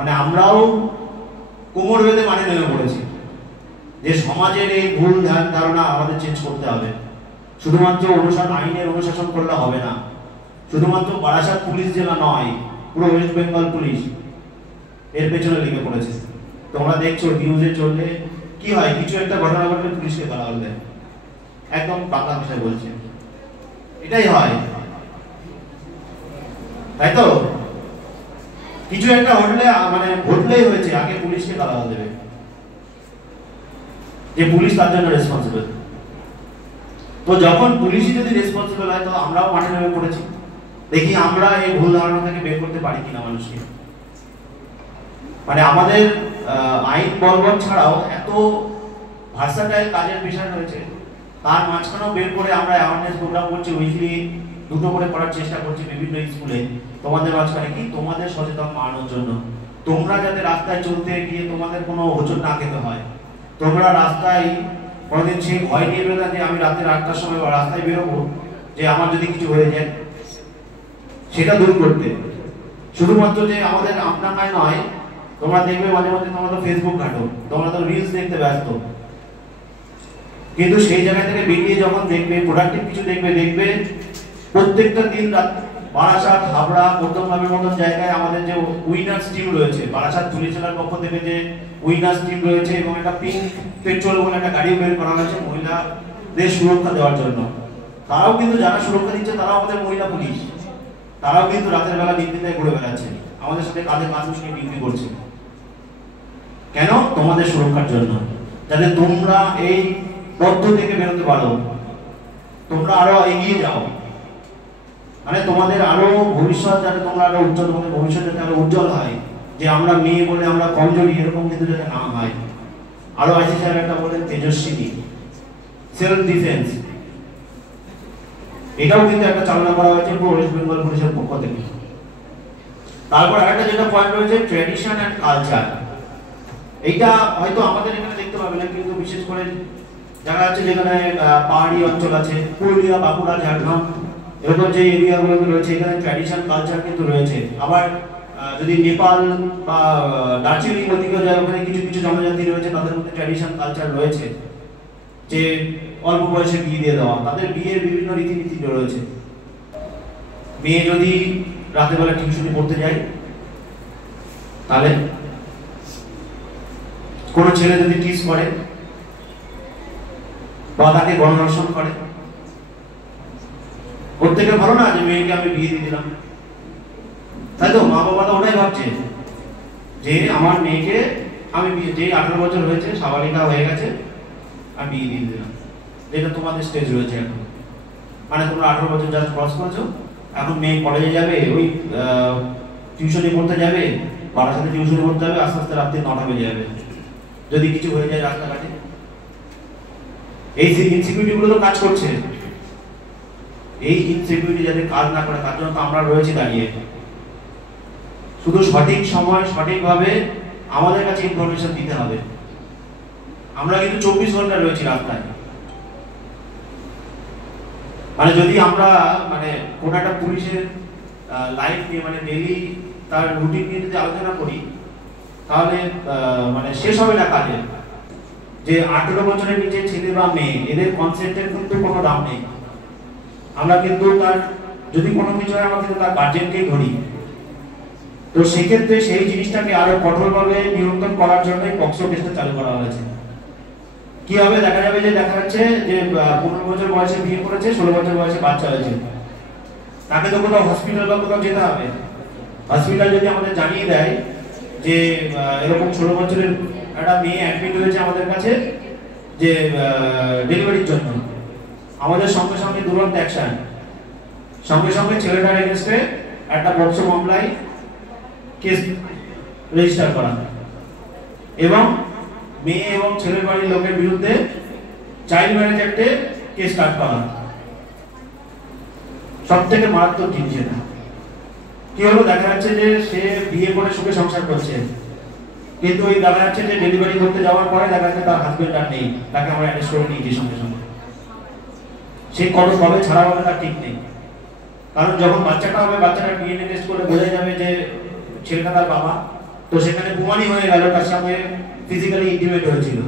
মানে আমরাও কোমর বেঁধে মানে নেমে পড়েছি যে সমাজের এই ভুল ধ্যান ধারণা আমাদের চেঞ্জ করতে হবে। শুধুমাত্র আইনের অনুশাসন করলে হবে না, শুধুমাত্র বারাসাত পুলিশ জেলা নয়, পুরো ওয়েস্ট বেঙ্গল পুলিশ এর পেছনে লেগে পড়েছে। তোমরা দেখছো নিউজে চললে কি হয়, কিছু একটা ঘটনা ঘটলে পুলিশকে গালাগাল দেয়, একদম বাংলা ভাষায় বলছে, এটাই হয়, তাই তো? কিছু একটা ঘটলে মানে ঘটলেই হয়েছে আগে পুলিশকে গালাগাল দেবে, যে পুলিশ তার জন্য রেসপন্সিবল। তো যখন পুলিশই যদি রেসপন্সিবল হয়, তো আমরাও মাঠে নেমে পড়েছি, দেখি আমরা এই ভুল ধারণা থেকে বের করতে পারি কিনা মানুষকে। মানে আমাদের আইন বলবৎ ছাড়াও এত ভার্সাটাইল কাজের বিষয় রয়েছে, তার মাঝখানেও বের করে আমরা অ্যাওয়ারনেস প্রোগ্রাম করছি, উইকলি 2টো করে করার চেষ্টা করছি বিভিন্ন স্কুলে, তোমাদের মাঝখানে কি তোমাদের সচেতন বাড়ানোর জন্য। তোমরা যাতে রাস্তায় চলতে গিয়ে তোমাদের কোনো হোঁচট না খেতে হয়, তোমরা রাস্তায় কোনোদিন সেই ভয় নিয়ে বেরো না যে আমি রাতে 8টার সময় রাস্তায় বেরোবো যে আমার যদি কিছু হয়ে যায়, সেটা দূর করতে। শুধুমাত্র যে আমাদের আপনার নয়, তোমরা দেখবে মাঝে মাঝে তোমরা তো ফেসবুক ঘাটো, তোমরা তো রিলস দেখতে ব্যস্ত, কিন্তু সেই জায়গা থেকে বেরিয়ে যখন দেখবে প্রোডাক্টিভ কিছু দেখবে প্রত্যেকটা দিন রাত বারাসাত, হাবড়া, মধ্যমগ্রামের মতন জায়গায় আমাদের যে উইনার্স টিম রয়েছে, বারাসাত পুলিশ জেলার পক্ষ থেকে যে উইনার্স টিম রয়েছে, এবং একটা পিঙ্ক পেট্রোল বলে একটা গাড়িও বের করা হয়েছে মহিলাদের সুরক্ষা দেওয়ার জন্য। তারাও কিন্তু যারা সুরক্ষা দিচ্ছে তারাও আমাদের মহিলা পুলিশ, তারাও কিন্তু রাতের বেলা নির্দিদায় ঘুরে বেড়াচ্ছে, আমাদের সাথে কাঁধে কাঁধ মিশিয়ে ডিউটি করছে। কেন? তোমাদের সুরক্ষার জন্য, যাতে তোমরা এই পথ থেকে বেরোতে পারো, তোমরা আরো এগিয়ে যাও, মানে তোমাদের আরো ভবিষ্যৎ যাতে তোমরা আরো উজ্জ্বল, তোমাদের ভবিষ্যৎ যাতে আরো উজ্জ্বল হয়, যে আমরা মেয়ে বলে আমরা কমজোরি এরকম কিন্তু যাতে না হয়। আরো আছে স্যার একটা বলেন তেজস্বিনী, সেলফ ডিফেন্স, এটাও কিন্তু একটা চালনা করা হয়েছে পুরো ওয়েস্ট বেঙ্গল পুলিশের পক্ষ থেকে। তারপর আরেকটা যেটা পয়েন্ট রয়েছে ট্র্যাডিশন এন্ড কালচার, এইটা হয়তো আমাদের এখানে দেখতে পাবে না, কিন্তু বিশেষ করে জায়গা আছে যেখানে পাহাড়ি অঞ্চল আছে, পুরুলিয়া, বাঁকুড়া, ঝাড়গ্রাম, এরকম যে এরিয়াগুলো রয়েছে, এখানে ট্র্যাডিশন কালচার কিন্তু রয়েছে। আবার যদি নেপাল বা দার্জিলিং ওদিকে যায়, ওখানে কিছু কিছু জনজাতি রয়েছে, তাদের মধ্যে ট্র্যাডিশন কালচার রয়েছে, যে অল্প বয়সে বিয়ে দিয়ে দেওয়া, তাদের বিয়ের বিভিন্ন রীতিনীতি রয়েছে। মেয়ে যদি রাতের বেলা টিউশনি পড়তে যায়, তাহলে কোনো ছেলে যদি টিজ করে বা তাকে গণধর্ষণ করে, ওর থেকে ভালো না যে মেয়েকে আমি বিয়ে দিয়ে দিলাম, তাই তো? মা বাবা তো ওটাই ভাবছে যে আমার মেয়েকে আমি যে 18 বছর হয়েছে, সাবালিকা হয়ে গেছে, আমি বিয়ে দিয়ে দিলাম। যেটা তোমাদের স্টেজ রয়েছে এখন, মানে তোমরা 18 বছর জাস্ট ক্রস করেছো, এখন মেয়ে কলেজে যাবে, ওই টিউশনি পড়তে যাবে, বাবার সাথে টিউশনি পড়তে যাবে, আস্তে আস্তে রাত্রে 9টা বেজে যাবে যদি কিছু হয়ে যায় রাস্তাঘাটে। এই ইনসিকিউরিটি গুলো তো কাজ করছে, এই ইনসিকিউরিটি যাতে কাজ না করে তার জন্য তো আমরা রয়েছি দাঁড়িয়ে। শুধু সঠিক সময় সঠিকভাবে আমাদের কাছে ইনফরমেশন দিতে হবে। আমরা কিন্তু 24 ঘন্টা রয়েছি রাস্তায়, মানে যদি আমরা মানে কোন একটা পুলিশের লাইফ নিয়ে মানে ডেইলি তার রুটিন নিয়ে যদি আলোচনা করি, তাহলে মানে শেষ হবে না কাজে। যে 18 বছরের নিচে ছেলে বা মেয়ে, এদের কনসেন্টের কিন্তু কোনো দাম নেই। আমরা কিন্তু তার যদি কোনো কিছু হয়, আমরা কিন্তু তার গার্জেনকেই ধরি। তো সেক্ষেত্রে সেই জিনিসটাকে আরো কঠোরভাবে নিয়ন্ত্রণ করার জন্যই পক্সো কেসটা চালু করা হয়েছে। কি হবে? দেখা যাবে যে দেখা যাচ্ছে যে 15 বছর বয়সে বিয়ে করেছে, 16 বছর বয়সে বাচ্চা হয়েছে, তাকে তো কোথাও হসপিটাল বা কোথাও যেতে হবে। হসপিটাল যদি আমাদের জানিয়ে দেয় যে এরকম 16 বছরের একটা মেয়ে অ্যাডমিট হয়েছে আমাদের কাছে যে ডেলিভারির জন্য, আমাদের সঙ্গে সঙ্গে তুরন্ত অ্যাকশন, সঙ্গে সঙ্গে ছেলেটার এগেইনস্টে একটা পক্সো মামলায় কেস রেজিস্টার করা, এবং মেয়ে এবং ছেলের বাড়ির লোকের বিরুদ্ধে চাইল্ড ম্যারেজ অ্যাক্টে কেস স্টার্ট করা। সব থেকে মারাত্মক জিনিস এটা। কি হলো? দেখা যাচ্ছে যে সে বিয়ে করে সুখে সংসার করছে, কিন্তু ওই দেখা যাচ্ছে যে ডেলিভারি করতে যাওয়ার পরে দেখা যাচ্ছে তার হাজবেন্ড আর নেই, তাকে আমরা অ্যারেস্ট করে নিয়েছি সঙ্গে সঙ্গে। সে কবে ছাড়া হবে তার ঠিক নেই, কারণ যখন বাচ্চাটা হবে, বাচ্চাটা ডিএনএ টেস্ট করে বোঝা যাবে যে ছেলেটা তার বাবা, তো সেখানে প্রমাণই হয়ে গেল তার সঙ্গে ফিজিক্যালি ইন্টিমেট হয়েছিল।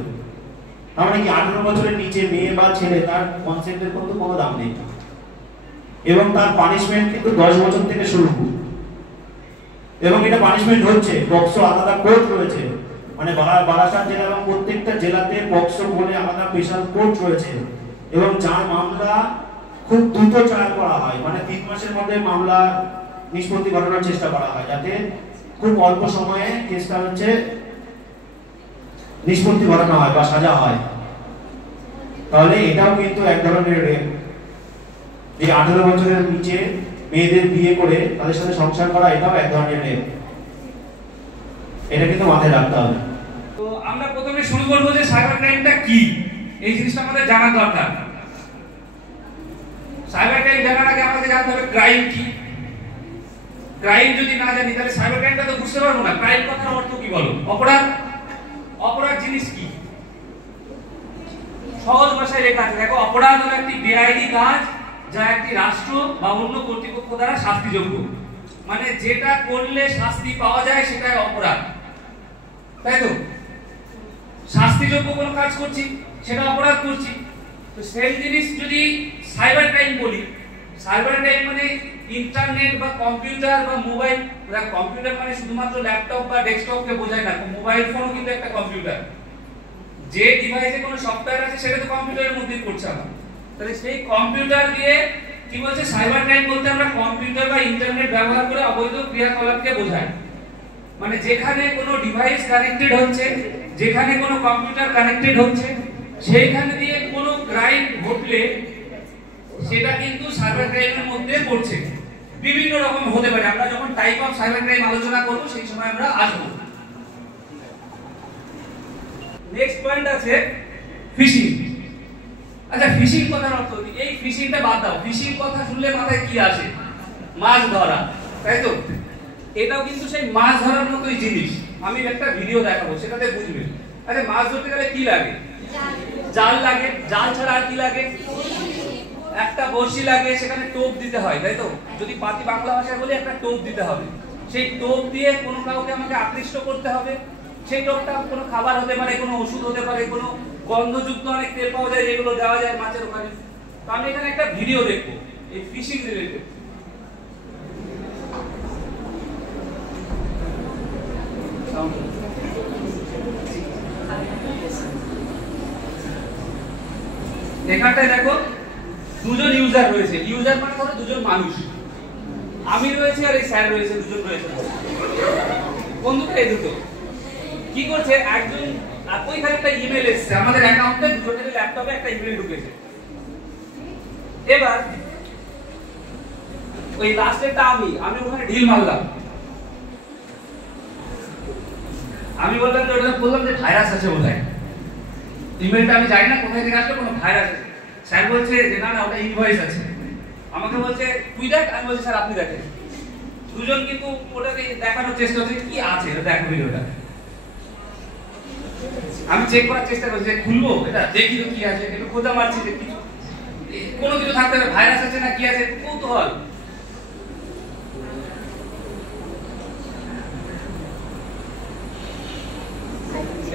তার মানে কি 18 বছরের নিচে মেয়ে বা ছেলে তার কনসেন্টের কোনো দাম নেই, এবং তার পানিশমেন্ট কিন্তু 10 বছর থেকে শুরু। এবং এটা পানিশমেন্ট হচ্ছে, পক্সো আলাদা কোর্ট রয়েছে, মানে বারাসাত জেলা এবং প্রত্যেকটা জেলাতে পক্সো বলে আলাদা স্পেশাল কোর্ট রয়েছে, এবং যার মামলা খুব দ্রুত ট্রায়াল করা হয়, মানে 3 মাসের মধ্যে মামলা নিষ্পত্তি ঘটানোর চেষ্টা করা হয়, যাতে খুব অল্প সময়ে কেসটা হচ্ছে নিষ্পত্তি ঘটানো হয় বা সাজা হয়। তাহলে এটাও কিন্তু এক ধরনের রেপ, যে 18 বছরের নিচে মেয়েদের বিয়ে করে তাদের সাথে সংসার করা, এটাও এক ধরনের রেপ। এটা কিন্তু মাথায় রাখতে হবে। তো আমরা প্রথমে শুরু করব যে সাইবার ক্রাইমটা কি, এই জিনিসটা আমাদের জানা দরকার। সাইবার ক্রাইম জানার আগে আমাদের জানতে হবে ক্রাইম কি। ক্রাইম যদি না জানি তাহলে সাইবার ক্রাইমটা তো বুঝতে পারবো না। ক্রাইম কথার অর্থ কি বলো? অপরাধ। অপরাধ জিনিস কি? সহজ ভাষায় লেখা আছে, দেখো, অপরাধ হলো একটি বেআইনি কাজ যা একটি রাষ্ট্র বা অন্য কর্তৃপক্ষ দ্বারা শাস্তিযোগ্য। মানে যেটা করলে শাস্তি পাওয়া যায় সেটাই অপরাধ, তাই তো? শাস্তিযোগ্য কোনো কাজ করছি সেটা অপরাধ করছি। তো সেই জিনিস যদি সাইবার ক্রাইম বলি, সাইবার ক্রাইম মানে ইন্টারনেট বা কম্পিউটার বা মোবাইল, কম্পিউটার মানে শুধুমাত্র ল্যাপটপ বা ডেস্কটপকে বোঝায় না, মোবাইল ফোনও কিন্তু একটা কম্পিউটার। যে ডিভাইসে কোনো সফটওয়্যার আছে সেটা তো কম্পিউটারের মধ্যেই করছে আমরা। তাহলে সেই কম্পিউটার দিয়ে কি বলছে, সাইবার ক্রাইম বলতে আমরা কম্পিউটার বা ইন্টারনেট ব্যবহার করে অবৈধ ক্রিয়াকলাপকে বোঝায়। মানে যেখানে কোনো ডিভাইস কানেক্টেড হচ্ছে, যেখানে কোনো কম্পিউটার কানেক্টেড হচ্ছে, সেইখানে দিয়ে কোনো ক্রাইম ঘটলে সেটা কিন্তু সাইবার ক্রাইমের মধ্যে পড়ছে। বিভিন্ন রকম হতে পারে, আমরা যখন টাইপ অফ সাইবার ক্রাইম আলোচনা করব সেই সময় আমরা আসব। নেক্সট পয়েন্ট আছে ফিশিং। আচ্ছা, ফিশিং কথার অর্থ কি? এই ফিশিংটা বাদ দাও, ফিশিং কথা শুনলে মাথায় কি আসে? মাছ ধরা, তাই তো? এটাও কিন্তু সেই মাছ ধরার মতোই জিনিস। আমি একটা ভিডিও দেখাবো, সেটাতে বুঝবে। আরে মাছ ধরতে গেলে কি লাগে? জাল লাগে। জাল ছাড়া আর কি লাগে? একটা বড়শি লাগে, সেখানে টোপ দিতে হয়, তাই তো? যদি পাতি বাংলা ভাষায় বলি, একটা টোপ দিতে হবে। সেই টোপ দিয়ে কোনো কাউকে আমাকে আকৃষ্ট করতে হবে। সেই টোপটা কোনো খাবার হতে পারে, কোনো ওষুধ হতে পারে, কোনো গন্ধযুক্ত অনেক তেল পাওয়া যায় যেগুলো দেওয়া যায় মাছের ওখানে। তো আমি এখানে একটা ভিডিও দেখবো এই ফিশিং রিলেটেড। এখানটায় দেখো দুজন ইউজার রয়েছে। ইউজার মানে ধরো দুজন মানুষ, আমি রয়েছে আর এই স্যার রয়েছে, দুজন রয়েছে বন্ধুটা। এই দুটো কি করছে? একজন ওইখানে একটা ইমেল এসেছে আমাদের অ্যাকাউন্টে, দুজনের ল্যাপটপে একটা ইমেল ঢুকেছে। এবার ওই লাস্টেরটা আমি ওখানে ঢিল মারলাম। আমি বললাম যে ওটা বললাম যে ভাইরাস আছে বোধহয়, ইমেলটা আমি জানি না কোথায় থেকে আসলো, কোনো ভাইরাস আছে। স্যার বলছে যে না না, ওটা ইনভয়েস আছে। আমাকে বলছে তুই দেখ, আমি বলছি স্যার আপনি দেখেন। দুজন কিন্তু ওটাকে দেখানোর চেষ্টা করছে কি আছে, এটা দেখো ভিডিওটা। আমি চেক করার চেষ্টা করছি যে খুলবো এটা, দেখি তো কি আছে। একটু খোঁজা মারছি যে কিছু কোনো কিছু থাকতে হবে, ভাইরাস আছে না কি আছে, কৌতূহল।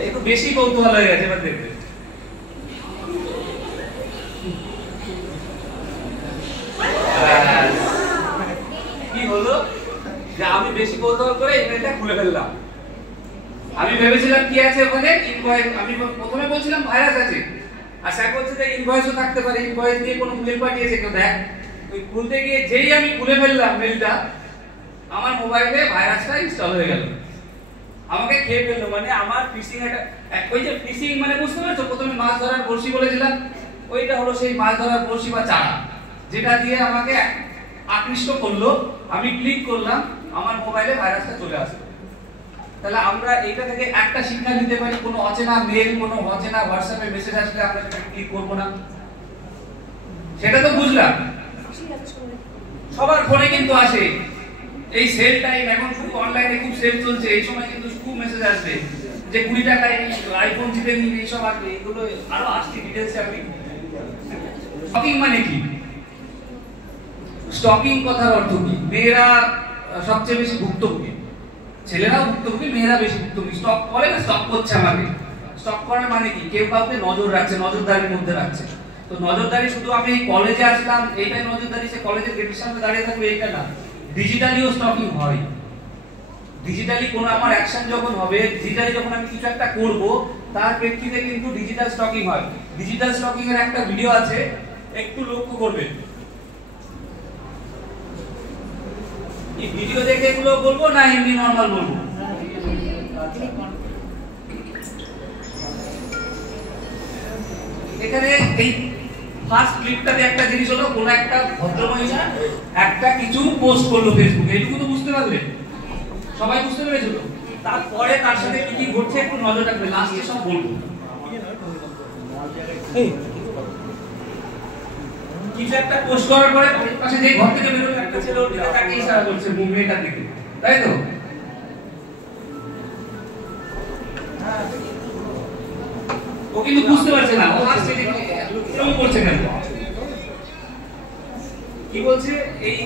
একটু বেশি কৌতূহল হয়ে গেছে এবার দেখবে। কি হলো যে আমি বেশি কৌতূহল করে ইমেলটা খুলে ফেললাম। আমি ভেবেছিলাম কি আছে ওখানে, ইনভয়েস। আমি প্রথমে বলছিলাম ভাইরাস আছে, আর স্যার বলছে যে ইনভয়েসও থাকতে পারে, ইনভয়েস দিয়ে কোনো মেল পাঠিয়েছে কেউ, দেখ। ওই খুলতে গিয়ে যেই আমি খুলে ফেললাম মেলটা, আমার মোবাইলে ভাইরাসটা ইনস্টল হয়ে গেল, আমাকে খেয়ে ফেললো। মানে আমার ফিশিং একটা, ওই যে ফিশিং মানে বুঝতে পারছো, প্রথমে মাছ ধরার বড়শি বলেছিলাম, ওইটা হলো সেই মাছ ধরার বড়শি বা চারা, যেটা দিয়ে আমাকে আকৃষ্ট করলো। আমি ক্লিক করলাম, আমার মোবাইলে ভাইরাসটা চলে আসলো। তাহলে আমরা এইটা থেকে একটা শিক্ষা নিতে পারি, কোনো অচেনা মেল, কোনো অচেনা হোয়াটসঅ্যাপে মেসেজ আসলে আমরা সেটা ক্লিক করব না, সেটা তো বুঝলাম। সবার ফোনে কিন্তু আসে, এই সেল টাইম এখন খুব অনলাইনে খুব সেল চলছে, এই সময় কিন্তু খুব মেসেজ আসবে যে 20 টাকায় আইফোন জিতে নিন, এইসব আসবে। এগুলো আরো আসছে ডিটেইলসে আমি। স্টকিং মানে কি? স্টকিং কথার অর্থ কি? মেয়েরা সবচেয়ে বেশি ভুক্তভোগী। ছেলেরাও ভুক্তভোগী, মেয়েরা বেশি ভুক্তভোগী। স্টক করে না, স্টক করছে আমাকে। স্টক করার মানে কি? কেউ কাউকে নজর রাখছে, নজরদারির মধ্যে রাখছে। তো নজরদারি শুধু আমি কলেজে আসলাম এইটাই নজরদারি, সে কলেজের গেটের সামনে দাঁড়িয়ে থাকবে এইটা না। ডিজিটালিও স্টকিং হয়। ডিজিটালি কোনো আমার অ্যাকশন যখন হবে, ডিজিটালি যখন আমি কিছু একটা করব, তার প্রেক্ষিতে কিন্তু ডিজিটাল স্টকিং হয়। ডিজিটাল স্টকিং এর একটা ভিডিও আছে, একটু লক্ষ্য করবেন। এই ভিডিও দেখে এগুলো বলবো না এমনি নরমাল বলবো? এখানে এই ফার্স্ট ক্লিপটাতে একটা জিনিস হলো, কোন একটা ভদ্রমহিলা একটা কিছু পোস্ট করলো ফেসবুকে, এইটুকু তো বুঝতে পারলে? সবাই বুঝতে পেরেছিল? তারপরে তার সাথে কি কি ঘটছে একটু নজর রাখবে, লাস্টে সব বলবো। কিছু একটা পোস্ট করার পরে পাশে যে ঘর থেকে বেরোলো একটা ছেলে ওর দিকে তাকিয়ে ইশারা করছে মেয়েটার দিকে, তাই তো? ও কিন্তু বুঝতে পারছে না, ও হাসছে যে এরকম করছে কেন। কি বলছে? এই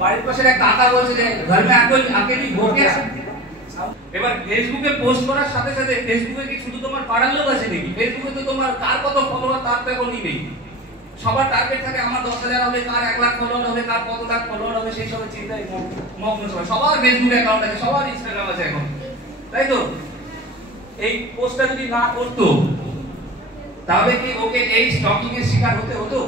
বাড়ির পাশের এক কাকা বলছে যে ঘর মে আকেলি হো গয়া। এবার ফেসবুকে পোস্ট করার সাথে সাথে ফেসবুকে কি শুধু তোমার পাড়ার লোক আছে নাকি? ফেসবুকে তো তোমার কার কত ফলোয়ার তার তো এখন নেই। সবার টার্গেট থাকে আমার 10,000 হবে, কার 1 লাখ ফলোয়ার হবে, কার কত লাখ ফলোয়ার হবে, সেই সব চিন্তায় মগ্ন সবাই। সবার ফেসবুক অ্যাকাউন্ট আছে, সবার ইনস্টাগ্রাম আছে এখন, তাই তো? এই পোস্টটা যদি না করতো তাহলে কি ওকে এই স্টকিং এর শিকার হতে হতো?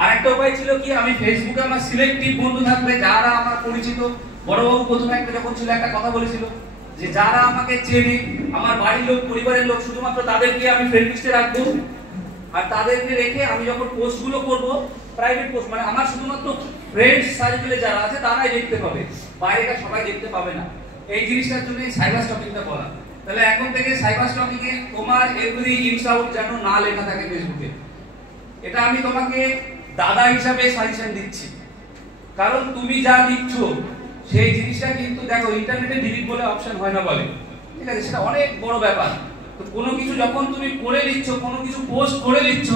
আর একটা উপায় ছিল কি, আমি ফেসবুকে আমার সিলেক্টিভ বন্ধু থাকবে, যারা আমার পরিচিত। বড়বাবু প্রথমে একটা যখন ছিল একটা কথা বলেছিল যে যারা আমাকে চেনে, আমার বাড়ির লোক, পরিবারের লোক, শুধুমাত্র তাদেরকে আমি ফ্রেন্ড লিস্টে রাখবো। আর তাদেরকে রেখে আমি যখন পোস্টগুলো করব, প্রাইভেট পোস্ট, মানে আমার শুধুমাত্র ফ্রেন্ড সার্কেলে যারা আছে তারাই দেখতে পাবে, বাইরেটা সবাই দেখতে পাবে না। এই জিনিসটার জন্য সাইবার স্টকিংটা বলা। তাহলে এখন থেকে সাইবার স্টকিং এ তোমার এভরি ইনস আউট যেন না লেখা থাকে ফেসবুকে। এটা আমি তোমাকে দাদা হিসাবে সাজেশন দিচ্ছি, কারণ তুমি যা লিখছো সেই জিনিসটা কিন্তু দেখো ইন্টারনেটে ডিলিট বলে অপশন হয় না বলে, ঠিক আছে? সেটা অনেক বড় ব্যাপার। তো কোনো কিছু যখন তুমি করে দিচ্ছ, কোনো কিছু পোস্ট করে দিচ্ছ,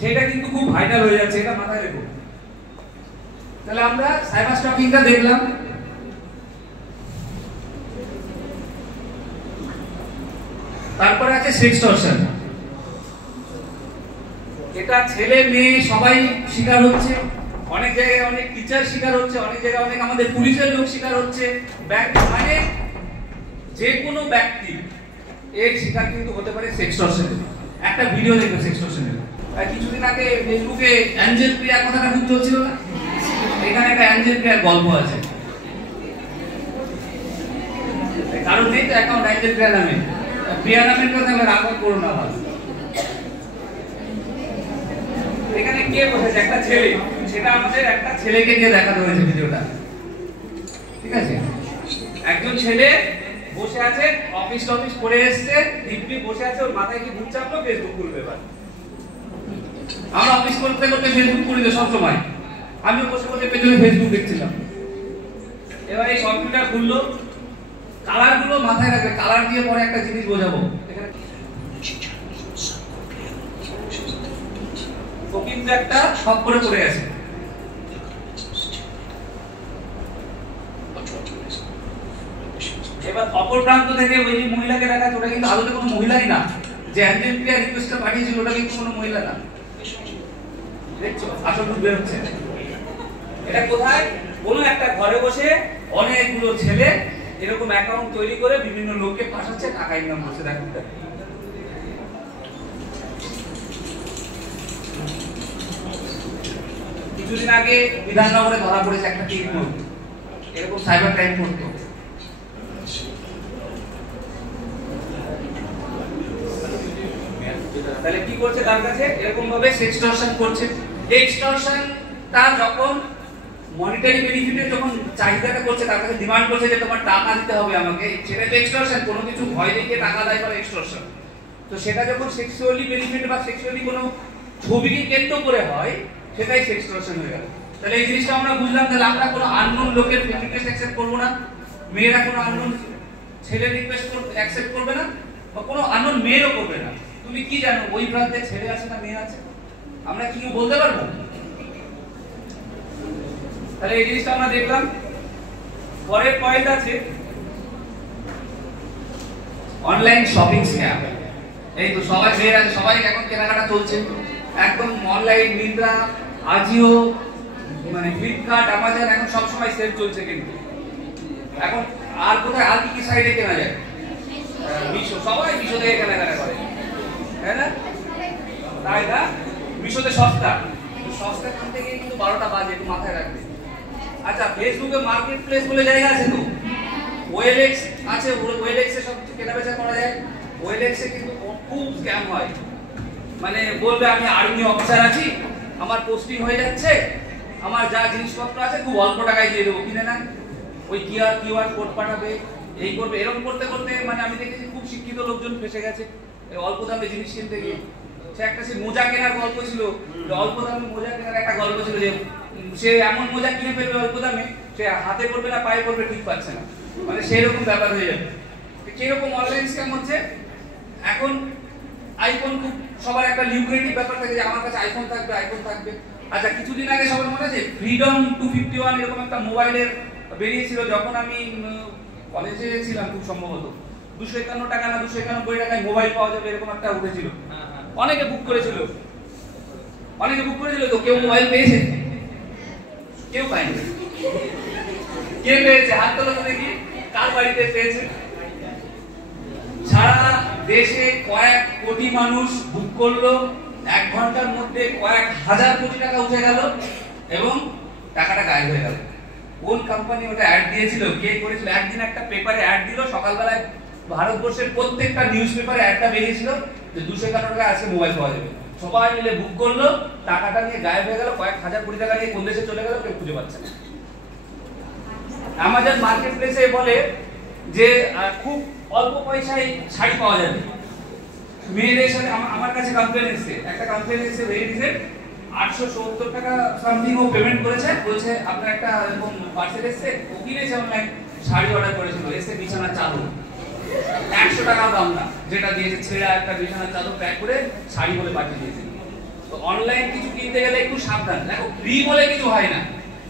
সেটা কিন্তু খুব ভাইরাল হয়ে যাচ্ছে, এটা মাথায় রেখো। তাহলে আমরা সাইবার স্টকিংটা দেখলাম। তারপরে আছে সেক্সটরশন। এটা ছেলে মেয়ে সবাই শিকার হচ্ছে, অনেক জায়গায় অনেক টিচার শিকার হচ্ছে, অনেক জায়গায় অনেক আমাদের পুলিশের লোক শিকার হচ্ছে, ব্যাংক, মানে যে কোনো ব্যক্তি এর শিকার কিন্তু হতে পারে সেক্সটরশনের। একটা ভিডিও দেখবে সেক্সটরশনের। কিছুদিন আগে ফেসবুকে অ্যাঞ্জেল প্রিয়ার কথাটা খুব চলছিল না? এখানে একটা অ্যাঞ্জেল প্রিয়ার গল্প আছে। কারণ নেই তো অ্যাকাউন্ট অ্যাঞ্জেল প্রিয়া নামে, প্রিয়া নামের কথা রাগ করো না ভালো। এখানে কে বসেছে? একটা ছেলে। সেটা আমাদের একটা ছেলেকে দিয়ে দেখানো হয়েছে ভিডিওটা, ঠিক আছে? একজন ছেলে বসে আছে, অফিস করে এসেছে, দিব্যি বসে আছে, ওর মাথায় কি ভূত চাপলো, ফেসবুক খুলবে। এবার আমরা অফিস করতে করতে ফেসবুক খুলি তো সবসময়, আমিও বসে বসে পেছনে ফেসবুক দেখছিলাম। এবার এই কম্পিউটার খুললো, কালার গুলো মাথায় রাখবে, কালার দিয়ে পরে একটা জিনিস বোঝাবো। এখানে ও কিন্তু একটা সব করে পড়ে আছে। এবার অপর প্রান্ত থেকে ওই যে মহিলাকে দেখা, ওটা কিন্তু আদতে কোনো মহিলাই না। যে অ্যাঞ্জেল প্রিয়া রিকোয়েস্টটা পাঠিয়েছিল ওটা কিন্তু কোনো মহিলা না। দেখছো আসল রূপ বের হচ্ছে। এটা কোথায়? কোনো একটা ঘরে বসে অনেকগুলো ছেলে এরকম অ্যাকাউন্ট তৈরি করে বিভিন্ন লোককে ফাঁসাচ্ছে, টাকা ইনকাম করছে। দেখো কিছুদিন আগে বিধাননগরে ধরা পড়েছে একটা টিম এরকম সাইবার ক্রাইম করতো। তাহলে কি করছে? তার কাছে এরকম ভাবে সেক্সটরশন করছে। এক্সটরশনটা যখন মনিটারি বেনিফিটের যখন চাহিদাটা করছে, তার কাছে ডিমান্ড করছে যে তোমার টাকা দিতে হবে আমাকে, সেটা তো এক্সটরশন। কোনো কিছু ভয় দেখিয়ে টাকা দেয় বলে এক্সটরশন। তো সেটা যখন সেক্সুয়ালি বেনিফিট বা সেক্সুয়ালি কোনো ছবিকে কেন্দ্র করে হয়, সেটাই সেক্সটরশন হয়ে গেল। তাহলে এই জিনিসটা আমরা বুঝলাম। তাহলে আমরা কোনো আননোন লোকের ফ্রেন্ড রিকোয়েস্ট অ্যাকসেপ্ট করব না, মেয়েরা কোনো আননোন ছেলের রিকোয়েস্ট অ্যাকসেপ্ট করবে না, বা কোনো আননোন মেয়েরও করবে না। তুমি কি জানো ওই প্রান্তে ছেলে আছে না মেয়ে আছে? আমরা কি বলতে পারবো? তাহলে এই জিনিসটা আমরা দেখলাম। পরের পয়েন্ট আছে অনলাইন শপিং স্ক্যাম। এই তো সবাই বের আছে, সবাই এখন কেনাকাটা চলছে একদম অনলাইন। মিন্ত্রা, আজিও, মানে ফ্লিপকার্ট, অ্যামাজন এখন সব সময় সেল চলছে। কিন্তু এখন আর কোথায় আর কি সাইডে কেনা যায়? মিশো, সবাই মিশো থেকে কেনাকাটা করে, তাই না? তাই না? মিশোতে সস্তা, সস্তা খান থেকে কিন্তু 12টা বাজে, একটু মাথায় রাখবে। আচ্ছা, ফেসবুকে মার্কেট প্লেস বলে জায়গা আছে তো, ওএলএক্স আছে, ওএলএক্স এ সব কেনা বেচা করা যায়। ওএলএক্স এ কিন্তু খুব স্ক্যাম হয়। মানে বলবে আমি আর্মি অফিসার আছি, আমার পোস্টিং হয়ে যাচ্ছে, আমার যা জিনিসপত্র আছে খুব অল্প টাকায় দিয়ে দেবো, কিনে নেন। ওই কিউআর কোড পাঠাবে, এই করবে, এরকম করতে করতে মানে আমি দেখেছি খুব শিক্ষিত লোকজন ফেসে গেছে অল্প দামে জিনিস কিনতে গিয়ে। সে মোজা কেনার গল্প ছিল, অল্প দামে মোজা কেনার একটা গল্প ছিল যে সে এমন মোজা কিনে ফেলবে অল্প দামে, সে হাতে পড়বে না পায়ে পড়বে ঠিক পাচ্ছে না, মানে সেই রকম ব্যাপার হয়ে যাবে। কিরকম অনলাইন স্ক্যাম হচ্ছে এখন? আইফোন, খুব সবার একটা লিউক্রেটিভ ব্যাপার থাকে যে আমার কাছে আইফোন থাকবে, আইফোন থাকবে। আচ্ছা, কিছুদিন আগে সবার মনে আছে ফ্রিডম 251 এরকম একটা মোবাইলের বেরিয়েছিল, যখন আমি কলেজে ছিলাম খুব সম্ভবত। 251 টাকা না 291 টাকায় মোবাইল পাওয়া যাবে এরকম একটা উঠেছিল। অনেকে বুক করেছিল, তো কেউ মোবাইল পেয়েছে? কেউ পায়নি। কে পেয়েছে? হাত তোলো তো দেখি, কার বাড়িতে পেয়েছে? সারা দেশে কয়েক কোটি মানুষ বুক করলো, 1 ঘন্টার মধ্যে কয়েক হাজার কোটি টাকা উঠে গেল এবং টাকাটা গায়েব হয়ে গেল। কোন কোম্পানি ওটা অ্যাড দিয়েছিল, কে করেছিল? একদিন একটা পেপারে অ্যাড দিল, সকালবেলায় ভারতবর্ষের প্রত্যেকটা নিউজ পেপারে অ্যাডটা বেরিয়েছিল যে 251 টাকা আজকে মোবাইল পাওয়া যাবে। সবাই মিলে বুক করলো, টাকাটা নিয়ে গায়েব হয়ে গেল, কয়েক হাজার কোটি টাকা নিয়ে কোন দেশে চলে গেল কেউ খুঁজে পাচ্ছে না। অ্যামাজন মার্কেট প্লেসে বলে যে খুব অল্প পয়সায় শাড়ি পাওয়া যাবে। মেয়েদের সাথে আমার কাছে কমপ্লেন এসেছে, একটা কমপ্লেন এসেছে ভেরি রিসেন্ট, 870 টাকা সামথিং ও পেমেন্ট করেছে, বলছে আপনার একটা এরকম পার্সেল এসেছে, ও কিনেছে অনলাইন, শাড়ি অর্ডার করেছিল, এসে বিছানার চাদর, 100 টাকাও দাম না, যেটা দিয়েছে ছেঁড়া একটা বিছানার চাদর প্যাক করে শাড়ি বলে পাঠিয়ে দিয়েছে। তো অনলাইন কিছু কিনতে গেলে একটু সাবধান। দেখো, ফ্রি বলে কিছু হয় না,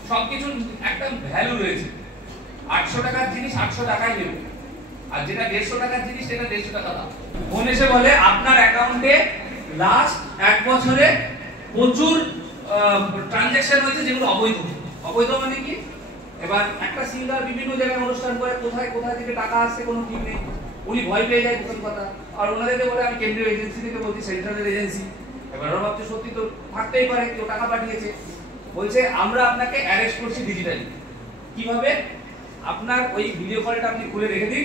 সবকিছুর একটা ভ্যালু রয়েছে। 800 টাকার জিনিস 800 টাকায় নেবে, আর যেটা 150 টাকার জিনিস সেটা 150 টাকা দাম। ফোন এসে বলে আপনার অ্যাকাউন্টে লাস্ট 1 বছরে প্রচুর ট্রানজাকশন হয়েছে যেগুলো অবৈধ। অবৈধ মানে কি? এবার একটা সিঙ্গার বিভিন্ন জায়গায় অনুষ্ঠান করে, কোথায় কোথা থেকে টাকা আসছে কোনো ঠিক নেই, উনি ভয় পেয়ে যায় প্রথম কথা। আর ওনাদেরকে বলে আমি কেন্দ্রীয় এজেন্সি থেকে বলছি, সেন্ট্রাল এজেন্সি। এবার ওরা ভাবছে সত্যি তো থাকতেই পারে, কেউ টাকা পাঠিয়েছে। বলছে আমরা আপনাকে অ্যারেস্ট করছি ডিজিটালি। কিভাবে? আপনার ওই ভিডিও কলটা আপনি খুলে রেখে দিন,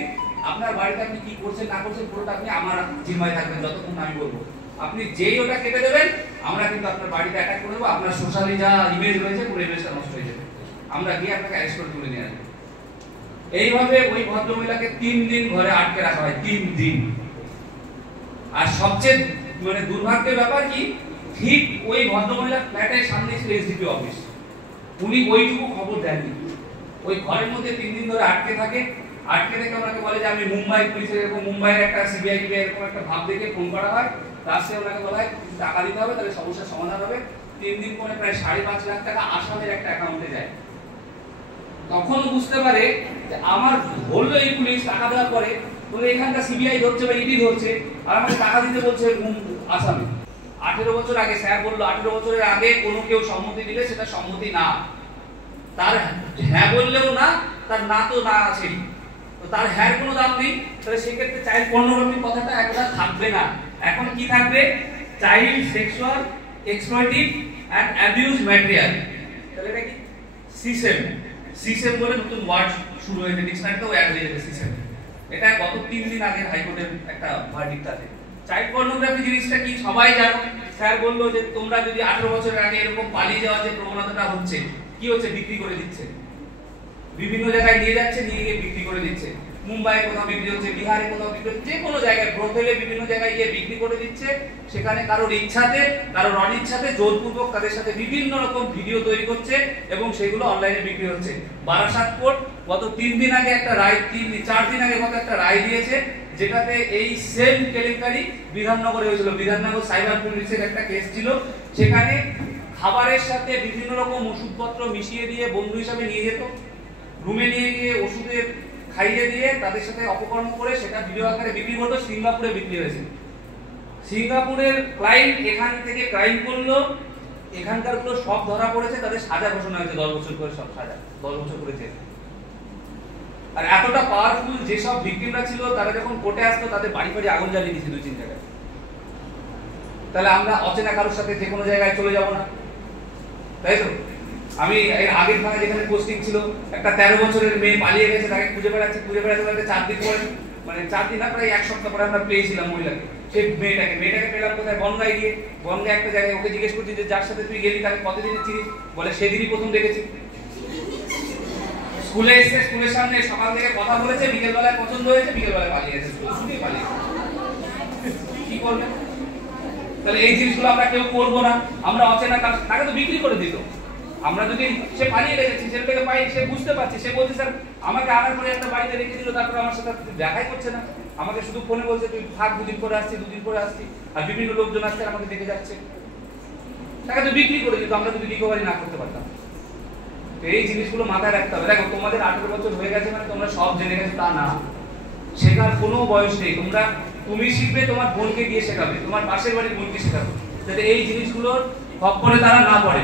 আপনার বাড়িতে আপনি কি করছেন না করছেন পুরোটা আপনি আমার জিম্মায় থাকবেন যতক্ষণ আমি বলবো। আপনি যেই ওটা কেটে দেবেন, আমরা কিন্তু আপনার বাড়িতে অ্যাটাক করে দেবো, আপনার সোশ্যালি যা ইমেজ রয়েছে পুরো ইমেজটা নষ্ট হয়ে যাবে, আমরা গিয়ে আপনাকে অ্যারেস্ট করে তুলে নিয়ে আসবো। এইভাবে ওই ভদ্রমহিলাকে 3 দিন ঘরে আটকে রাখা হয়, 3 দিন। আর সবচেয়ে মানে দুর্ভাগ্যের ব্যাপার কি, ঠিক ওই ভদ্রমহিলার ফ্ল্যাটের সামনে ছিল এসডিপি অফিস, উনি ওইটুকু খবর দেননি। ওই ঘরের মধ্যে 3 দিন ধরে আটকে থাকে। আটকে থেকে ওনাকে বলে যে আমি মুম্বাই পুলিশের, এরকম মুম্বাইয়ের একটা সিবিআই এরকম একটা ভাব দেখে ফোন করা হয়, লাস্টে ওনাকে বলা হয় টাকা দিতে হবে, তাহলে সমস্যার সমাধান হবে। 3 দিন পরে প্রায় 5.5 লাখ টাকা আসামের একটা অ্যাকাউন্টে যায়। তখন বুঝতে পারে যে আমার বললো এই পুলিশ টাকা দেওয়ার পরে বলে এখানকার সিবিআই ধরছে বা ইডি ধরছে, আর আমাকে টাকা দিতে বলছে আসামে। 18 বছর আগে স্যার বললো, 18 বছরের আগে কোনো কেউ সম্মতি দিলে সেটা সম্মতি না, তার হ্যাঁ বললেও না, তার না তো না আছেই, তো তার হ্যাঁ কোনো দাম নেই। তাহলে সেক্ষেত্রে চাইল্ড পর্নোগ্রাফি কথাটা একটা থাকবে না। এখন কি থাকবে? Child sexual exploitative and abuse material. তাহলে এটা কি? সিসেম। সিসেম বলে নতুন ওয়ার্ড শুরু হয়েছে, ডিকশনারিতেও অ্যাড হয়ে যাবে সিসেম। এটা গত 3 দিন আগে হাইকোর্টের একটা ভার্ডিক্ট আছে। চাইল্ড পর্নোগ্রাফি জিনিসটা কি সবাই জানো। স্যার বললো যে তোমরা যদি 18 বছরের আগে এরকম পালিয়ে যাওয়া যে প্রবণতাটা হচ্ছে, কি হচ্ছে? বিক্রি করে দিচ্ছে, বিভিন্ন জায়গায় নিয়ে যাচ্ছে, নিয়ে গিয়ে বিক্রি করে দিচ্ছে। মুম্বাইয়ে কোথাও বিক্রি হচ্ছে, বিহারে কোথাও বিক্রি হচ্ছে, যে কোনো জায়গায় ব্রোথেলে বিভিন্ন জায়গায় গিয়ে বিক্রি করে দিচ্ছে। সেখানে কারোর ইচ্ছাতে কারোর অনিচ্ছাতে জোরপূর্বক তাদের সাথে বিভিন্ন রকম ভিডিও তৈরি করছে এবং সেগুলো অনলাইনে বিক্রি হচ্ছে। বারাসাত কোর্ট গত 3 দিন আগে একটা রায়, 4 দিন আগে কত একটা রায় দিয়েছে, যেটাতে এই সেম কেলেঙ্কারি বিধাননগরে হয়েছিল। বিধাননগর সাইবার পুলিশের একটা কেস ছিল, সেখানে খাবারের সাথে বিভিন্ন রকম ওষুধপত্র মিশিয়ে দিয়ে বন্ধু হিসাবে নিয়ে যেত, রুমে নিয়ে গিয়ে ওষুধের খাইয়ে দিয়ে তাদের সাথে অপকর্ম করে সেটা ভিডিও আকারে বিক্রি করতো। সিঙ্গাপুরে বিক্রি হয়েছে। সিঙ্গাপুরের ক্লায়েন্ট এখান থেকে ক্রাইম করলো, এখানকার গুলো সব ধরা পড়েছে, তাদের সাজা ঘোষণা হয়েছে 10 বছর করে, সব সাজা 10 বছর করেছে। আর এতটা পাওয়ারফুল যেসব ভিকটিমরা ছিল তারা যখন কোর্টে আসতো তাদের বাড়ি বাড়ি আগুন জ্বালিয়ে দিয়েছে 2-3 জায়গায়। তাহলে আমরা অচেনা কারোর সাথে যে কোনো জায়গায় চলে যাব না, তাই তো? আমি এর আগের থানায় যেখানে পোস্টিং ছিল, একটা 13 বছরের মেয়ে পালিয়ে গেছে, তাকে খুঁজে বেড়াতে 4 দিন পরে, মানে 4 দিন না, প্রায় 1 সপ্তাহ পরে আমরা পেয়েছিলাম মহিলাকে। সেই মেয়েটাকে পেলাম কোথায়? বনগাঁয় গিয়ে। বনগাঁ একটা জায়গায় ওকে জিজ্ঞেস করছি যে যার সাথে তুই গেলি তাকে কতদিনের চিনিস? বলে সেদিনই প্রথম দেখেছি। স্কুলে এসে স্কুলের সামনে সকাল থেকে কথা বলেছে, বিকেল বেলায় পছন্দ হয়েছে, বিকেল বেলায় পালিয়ে গেছে, স্কুল ছুটি পালিয়ে। কি করবে? তাহলে এই জিনিসগুলো আমরা কেউ করবো না। আমরা অচেনা তাকে তো বিক্রি করে দিত। আমরা যদি সে পালিয়ে গেছে, ছেলেটাকে পাই, সে বুঝতে পারছে, সে বলছে স্যার আমাকে আনার পরে একটা বাড়িতে রেখে দিল, তারপরে আমার সাথে দেখাই করছে না, আমাকে শুধু ফোনে বলছে তুই থাক, 2 দিন পরে আসছি, 2 দিন পরে আসছি, আর বিভিন্ন লোকজন আসছে আমাকে দেখে যাচ্ছে। তাকে তো বিক্রি করে দিত, আমরা যদি রিকভারি না করতে পারতাম। তো এই জিনিসগুলো মাথায় রাখতে হবে। দেখো, তোমাদের 18 বছর হয়ে গেছে মানে তোমরা সব জেনে গেছো তা না। শেখার কোনো বয়স নেই। তুমি শিখবে, তোমার বোনকে গিয়ে শেখাবে, তোমার পাশের বাড়ির বোনকে শেখাবে, যাতে এই জিনিসগুলোর খপ্পরে তারা না পড়ে।